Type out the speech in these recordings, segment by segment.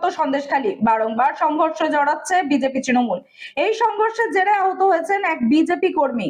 পার্বত্য সন্দেশখালী বারংবার সংঘর্ষে জড়াচ্ছে বিজেপি তৃণমূল। এই সংঘর্ষের জেরে আহত হয়েছেন এক বিজেপি কর্মী।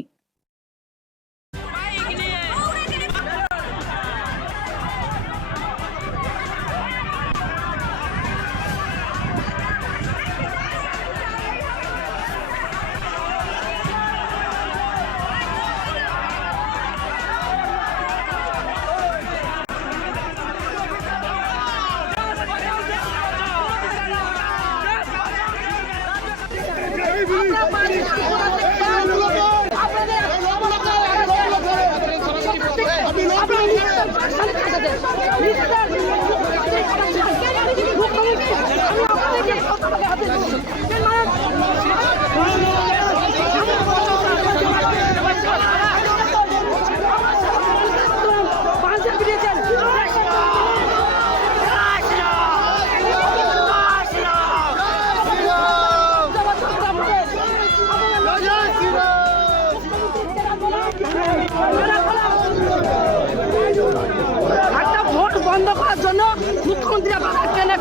একটা ভোট বন্ধ করার জন্য মুখ্যমন্ত্রী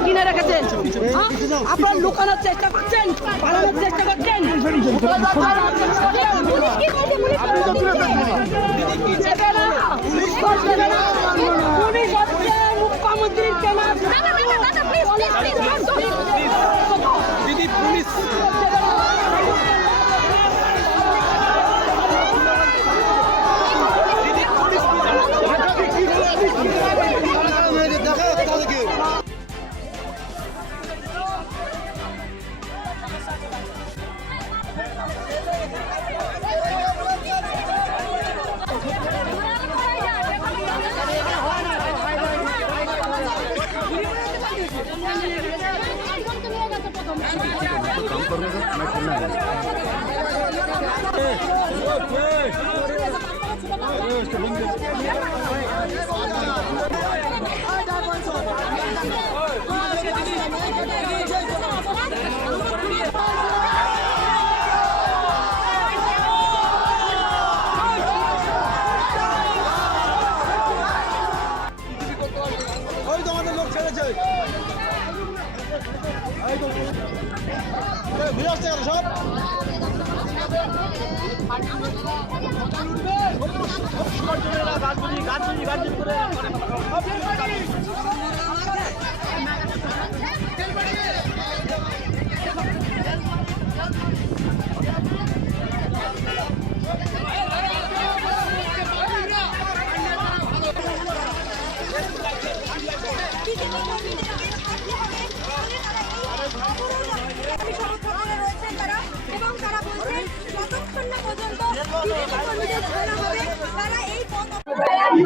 কিনে রেখেছেন। আপনারা লুকানোর চেষ্টা করছেন, পালানোর চেষ্টা করছেন। মুখ্যমন্ত্রীর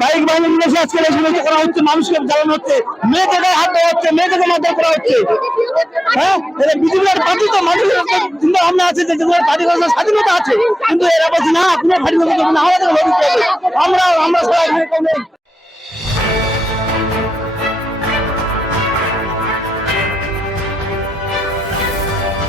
বাইক বাহিনী আজকে করা হচ্ছে, মানুষকে জ্বালানো হচ্ছে, মেয়েকে হাত দেওয়া হচ্ছে, মেয়েকে মারধর করা হচ্ছে। হ্যাঁ, বিজেপির পার্টি তো মানুষের চিন্তা ভাবনা আছে যে পার্টি করার স্বাধীনতা আছে, কিন্তু এরা বলছে না কোনো পার্টি আমরা সবাই